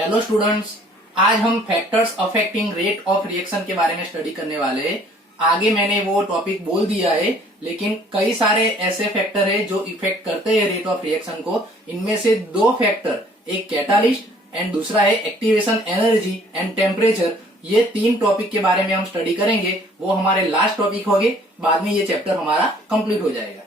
Hello students, आज हम factors affecting rate of reaction के बारे में स्टडी करने वाले हैं। आगे मैंने वो टॉपिक बोल दिया है, लेकिन कई सारे ऐसे फैक्टर है जो इफेक्ट करते हैं रेट ऑफ रिएक्शन को। इनमें से दो फैक्टर, एक कैटालिस्ट एंड दूसरा है एक्टिवेशन एनर्जी एंड टेम्परेचर। ये तीन टॉपिक के बारे में हम स्टडी करेंगे। वो हमारे लास्ट टॉपिक होंगे, बाद में ये चैप्टर हमारा कंप्लीट हो जाएगा।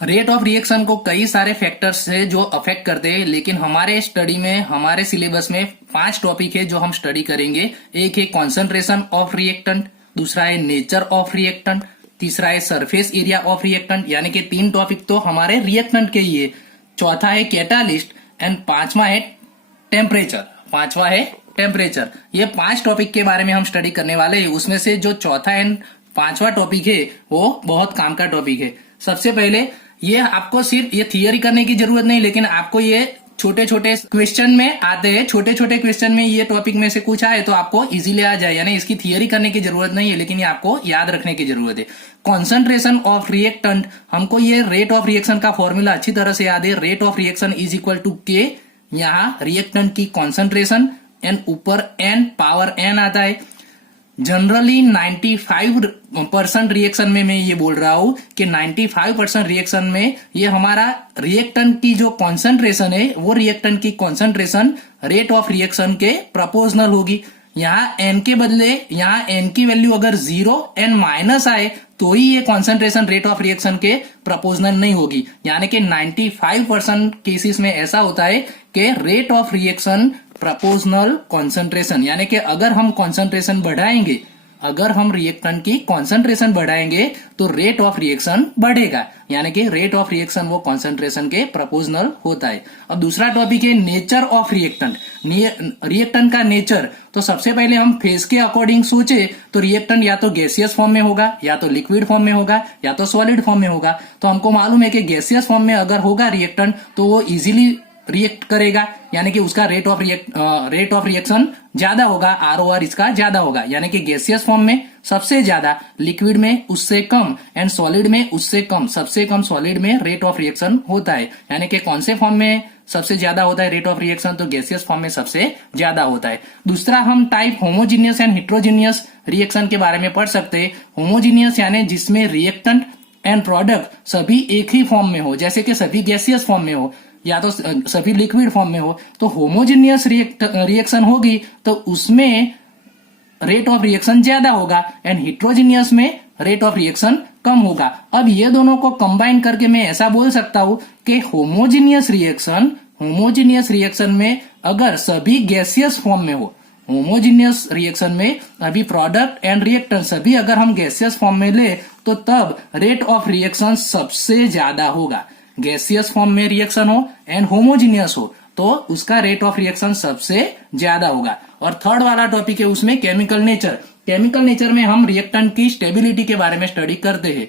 रेट ऑफ रिएक्शन को कई सारे फैक्टर्स है जो अफेक्ट करते हैं, लेकिन हमारे स्टडी में, हमारे सिलेबस में 5 टॉपिक है जो हम स्टडी करेंगे। एक है कॉन्सेंट्रेशन ऑफ रिएक्टेंट, दूसरा है नेचर ऑफ रिएक्टेंट, तीसरा है सरफेस एरिया ऑफ रिएक्टेंट। यानी कि 3 टॉपिक तो हमारे रिएक्टेंट के ही है। चौथा है कैटालिस्ट एंड पांचवा है टेम्परेचर। ये 5 टॉपिक के बारे में हम स्टडी करने वाले हैं। उसमें से जो चौथा एंड पांचवा टॉपिक है वो बहुत काम का टॉपिक है। सबसे पहले ये आपको सिर्फ ये थियरी करने की जरूरत नहीं, लेकिन आपको ये छोटे छोटे क्वेश्चन में आते हैं। छोटे छोटे क्वेश्चन में ये टॉपिक में से कुछ आए तो आपको इजीली आ जाए। यानी इसकी थियरी करने की जरूरत नहीं है, लेकिन ये आपको याद रखने की जरूरत है। कॉन्सेंट्रेशन ऑफ रिएक्टेंट, हमको ये रेट ऑफ रिएक्शन का फॉर्मूला अच्छी तरह से याद है। Rate of reaction is equal to K, यहाँ रिएक्टेंट की कॉन्सेंट्रेशन एंड ऊपर एन पावर एन आता है। जनरली 95% रिएक्शन में मैं ये बोल रहा हूं कि 95% रिएक्शन में ये हमारा रिएक्टेंट की जो कॉन्सेंट्रेशन है वो रिएक्टेंट की कॉन्सेंट्रेशन रेट ऑफ रिएक्शन के प्रोपोर्शनल होगी। यहाँ एन के बदले यहाँ एन की वैल्यू अगर 0 एन माइनस आए तो ही ये कॉन्सेंट्रेशन रेट ऑफ रिएक्शन के प्रोपोर्शनल नहीं होगी। यानी कि 95% केसेस में ऐसा होता है कि rate of reaction proportional concentration, यानी कि अगर हम कॉन्सेंट्रेशन बढ़ाएंगे, अगर हम रिएक्टेंट की कॉन्सेंट्रेशन बढ़ाएंगे तो रेट ऑफ रिएक्शन बढ़ेगा। यानी कि रेट ऑफ रिएक्शन वो कॉन्सेंट्रेशन के प्रोपोर्शनल होता है। अब दूसरा टॉपिक है नेचर ऑफ रिएक्टेंट। रिएक्टेंट का नेचर, तो सबसे पहले हम फेज के अकॉर्डिंग सोचे तो रिएक्टेंट या तो गैसियस फॉर्म में होगा, या तो लिक्विड फॉर्म में होगा, या तो सॉलिड फॉर्म में होगा। तो हमको मालूम है कि गैसियस फॉर्म में अगर होगा रिएक्टेंट तो वो इजीली रिएक्ट करेगा, यानी कि उसका रेट ऑफ रिएक्शन ज्यादा होगा, ROR इसका ज्यादा होगा। यानी कि गैसियस फॉर्म में सबसे ज्यादा, लिक्विड में उससे कम एंड सॉलिड में उससे कम। सबसे कम सॉलिड में रेट ऑफ रिएक्शन होता है। यानी कि कौन से फॉर्म में सबसे ज्यादा होता है रेट ऑफ रिएक्शन, तो गैसियस फॉर्म में सबसे ज्यादा होता है। दूसरा हम type homogeneous and heterogeneous reaction के बारे में पढ़ सकते हैं। होमोजीनियस यानी जिसमें रिएक्टेंट एंड प्रोडक्ट सभी एक ही फॉर्म में हो, जैसे कि सभी गैसियस फॉर्म में हो या तो सभी लिक्विड फॉर्म में हो। तो होमोजीनियस रिएक्शन होगी तो उसमें रेट ऑफ रिएक्शन ज्यादा होगा एंड हेट्रोजीनियस में रेट ऑफ रिएक्शन कम होगा। अब ये दोनों को कंबाइन करके मैं ऐसा बोल सकता हूं कि होमोजीनियस रिएक्शन में अगर सभी गैसियस फॉर्म में हो, होमोजीनियस रिएक्शन में अभी प्रोडक्ट एंड रिएक्टेंट सभी अगर हम गैसियस फॉर्म में ले तो तब रेट ऑफ रिएक्शन सबसे ज्यादा होगा। गैसियस फॉर्म में रिएक्शन हो एंड होमोजीनियस हो तो उसका रेट ऑफ रिएक्शन सबसे ज्यादा होगा। और थर्ड वाला टॉपिक है उसमें केमिकल नेचर। केमिकल नेचर में हम रिएक्टेंट की स्टेबिलिटी के बारे में स्टडी करते हैं।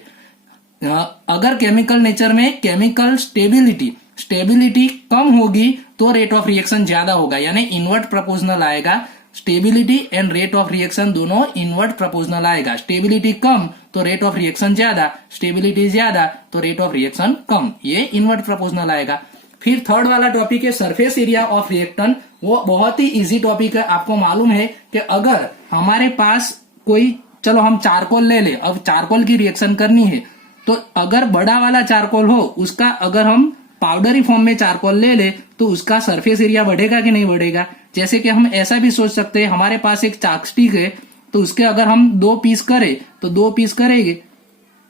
अगर केमिकल नेचर में केमिकल स्टेबिलिटी कम होगी तो रेट ऑफ रिएक्शन ज्यादा होगा, यानी इनवर्ट प्रोपोर्शनल आएगा। Stability and rate of reaction दोनों इनवर्ट प्रोपोर्शनल आएगा। स्टेबिलिटी कम तो रेट ऑफ रिएक्शन ज्यादा, स्टेबिलिटी ज्यादा तो रेट ऑफ रिएक्शन कम, ये इनवर्ट प्रोपोर्शनल आएगा। फिर थर्ड वाला टॉपिक है सरफेस एरिया ऑफ रिएक्टेंट। वो बहुत ही इजी टॉपिक है। आपको मालूम है कि अगर हमारे पास कोई, चलो हम चारकोल ले ले, अब चारकोल की रिएक्शन करनी है तो अगर बड़ा वाला चारकोल हो उसका अगर हम पाउडरी फॉर्म में चारकोल ले ले तो उसका सरफेस एरिया बढ़ेगा कि नहीं बढ़ेगा। जैसे कि हम ऐसा भी सोच सकते हैं, हमारे पास एक चाकस्टिक है तो उसके अगर हम 2 पीस करें तो 2 पीस करेंगे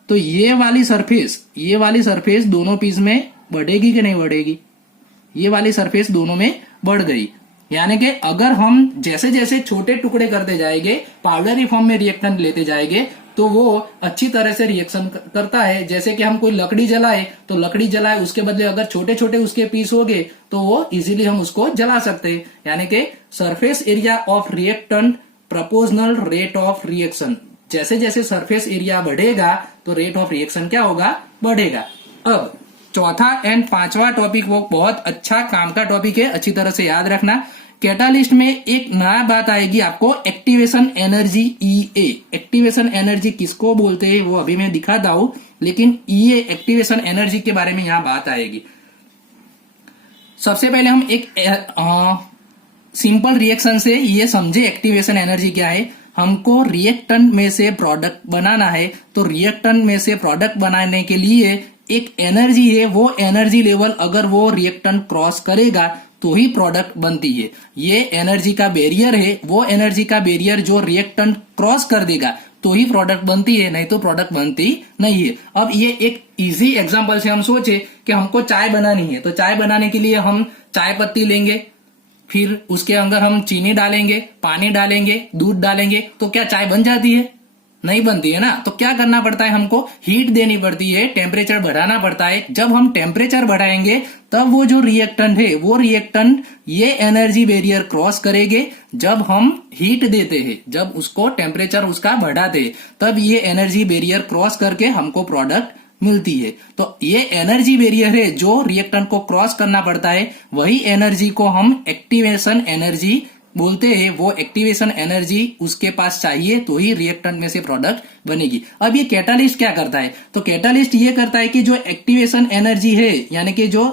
तो ये वाली सरफेस दोनों पीस में बढ़ेगी कि नहीं बढ़ेगी। ये वाली सरफेस दोनों में बढ़ गई। यानी कि अगर हम जैसे जैसे छोटे टुकड़े करते जाएंगे, पाउडरी फॉर्म में रिएक्टेंट लेते जाएंगे तो वो अच्छी तरह से रिएक्शन करता है। जैसे कि हम कोई लकड़ी जलाए तो लकड़ी जलाए उसके बदले अगर छोटे छोटे उसके पीस हो गए तो वो इजीली हम उसको जला सकते हैं। यानी कि surface area of reactant proportional rate of reaction. जैसे जैसे सरफेस एरिया बढ़ेगा तो रेट ऑफ रिएक्शन क्या होगा, बढ़ेगा। अब चौथा एंड पांचवा टॉपिक वो बहुत अच्छा काम का टॉपिक है, अच्छी तरह से याद रखना। कैटालिस्ट में एक नया बात आएगी आपको, activation energy EA। Activation energy किसको बोलते हैं वो अभी मैं दिखाता हूं, लेकिन EA एक्टिवेशन एनर्जी के बारे में यहां बात आएगी। सबसे पहले हम एक सिंपल रिएक्शन से ये समझे एक्टिवेशन एनर्जी क्या है। हमको रिएक्टेंट में से प्रोडक्ट बनाना है, तो रिएक्टेंट में से प्रोडक्ट बनाने के लिए एक एनर्जी है, वो एनर्जी लेवल अगर वो रिएक्टेंट क्रॉस करेगा तो ही प्रोडक्ट बनती है। ये एनर्जी का बैरियर है, वो एनर्जी का बैरियर जो रिएक्टेंट क्रॉस कर देगा तो ही प्रोडक्ट बनती है, नहीं तो प्रोडक्ट बनती नहीं है। अब ये एक इजी एग्जांपल से हम सोचे कि हमको चाय बनानी है, तो चाय बनाने के लिए हम चाय पत्ती लेंगे, फिर उसके अंदर हम चीनी डालेंगे, पानी डालेंगे, दूध डालेंगे, तो क्या चाय बन जाती है? नहीं बनती है ना। तो क्या करना पड़ता है, हमको हीट देनी पड़ती है, टेम्परेचर बढ़ाना पड़ता है। जब हम टेम्परेचर बढ़ाएंगे तब वो जो रिएक्टेंट है, वो रिएक्टेंट ये एनर्जी बैरियर क्रॉस करेंगे। जब हम हीट देते हैं, जब उसको टेम्परेचर उसका बढ़ाते हैं, तब ये एनर्जी बैरियर क्रॉस करके हमको प्रोडक्ट मिलती है। तो ये एनर्जी बैरियर है जो रिएक्टेंट को क्रॉस करना पड़ता है, वही एनर्जी को हम एक्टिवेशन एनर्जी बोलते हैं। वो एक्टिवेशन एनर्जी उसके पास चाहिए तो ही रिएक्टेंट में से प्रोडक्ट बनेगी। अब ये कैटालिस्ट क्या करता है, तो कैटालिस्ट ये करता है कि जो एक्टिवेशन एनर्जी है, यानी कि जो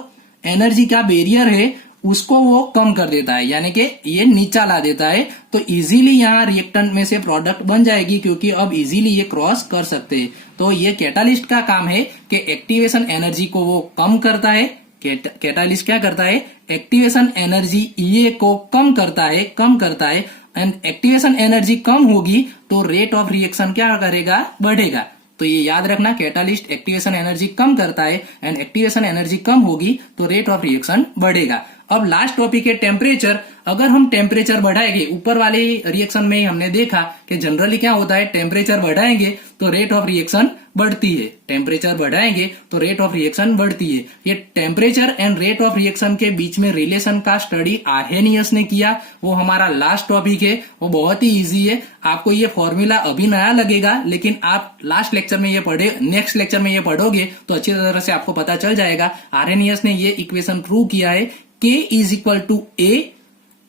एनर्जी का बैरियर है, उसको वो कम कर देता है, यानी कि ये नीचा ला देता है। तो इजीली यहाँ रिएक्टेंट में से प्रोडक्ट बन जाएगी, क्योंकि अब इजीली ये क्रॉस कर सकते हैं। तो ये कैटालिस्ट का काम है कि एक्टिवेशन एनर्जी को वो कम करता है। कैटालिस्ट क्या करता है, एक्टिवेशन एनर्जी ये को कम करता है एंड एक्टिवेशन एनर्जी कम होगी तो रेट ऑफ रिएक्शन क्या करेगा, बढ़ेगा। तो ये याद रखना, कैटालिस्ट एक्टिवेशन एनर्जी कम करता है एंड एक्टिवेशन एनर्जी कम होगी तो रेट ऑफ रिएक्शन बढ़ेगा। अब लास्ट टॉपिक है टेम्परेचर। अगर हम टेम्परेचर बढ़ाएंगे, ऊपर वाले रिएक्शन में ही हमने देखा कि जनरली क्या होता है, टेम्परेचर बढ़ाएंगे तो रेट ऑफ रिएक्शन बढ़ती है, टेम्परेचर बढ़ाएंगे तो रेट ऑफ रिएक्शन बढ़ती है। ये temperature and rate of reaction के बीच में रिलेशन का स्टडी आर्हेनियस ने किया, वो हमारा लास्ट टॉपिक है। वो बहुत ही इजी है, आपको ये फॉर्मूला अभी नया लगेगा, लेकिन आप लास्ट लेक्चर में ये पढ़े, नेक्स्ट लेक्चर में ये पढ़ोगे तो अच्छी तरह से आपको पता चल जाएगा। आर्हेनियस ने ये इक्वेशन प्रूव किया है, K is equal to A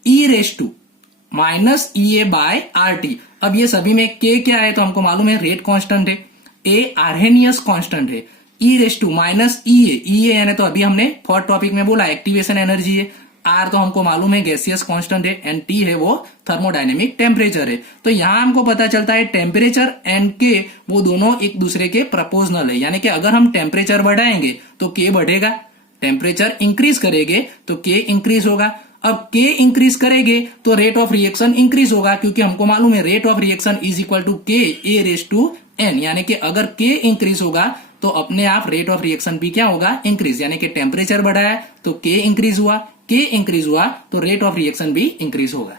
e raise to minus E A by R T. अब ये सभी में K क्या है, तो हमको मालूम है रेट कांस्टेंट है, ए आर्हेनियस कांस्टेंट है, ई रेस टू माइनस ई ए यानी तो अभी हमने फोर्थ टॉपिक में बोला एक्टिवेशन एनर्जी है, आर तो हमको मालूम है गैसियस कांस्टेंट है, एंड टी है वो थर्मोडायनेमिक टेम्परेचर है। तो यहां हमको पता चलता है टेम्परेचर एंड के वो दोनों एक दूसरे के प्रपोजनल है, यानी कि अगर हम टेम्परेचर बढ़ाएंगे तो के बढ़ेगा, टेम्परेचर इंक्रीज करेंगे तो के इंक्रीज होगा। अब के इंक्रीज करेंगे तो रेट ऑफ रिएक्शन इंक्रीज होगा, क्योंकि हमको मालूम है rate of reaction is equal to K A raise to N, यानी कि अगर के इंक्रीज होगा तो अपने आप रेट ऑफ रिएक्शन भी क्या होगा, इंक्रीज। यानी कि टेम्परेचर बढ़ाया तो के इंक्रीज हुआ, के इंक्रीज हुआ तो रेट ऑफ रिएक्शन भी इंक्रीज होगा।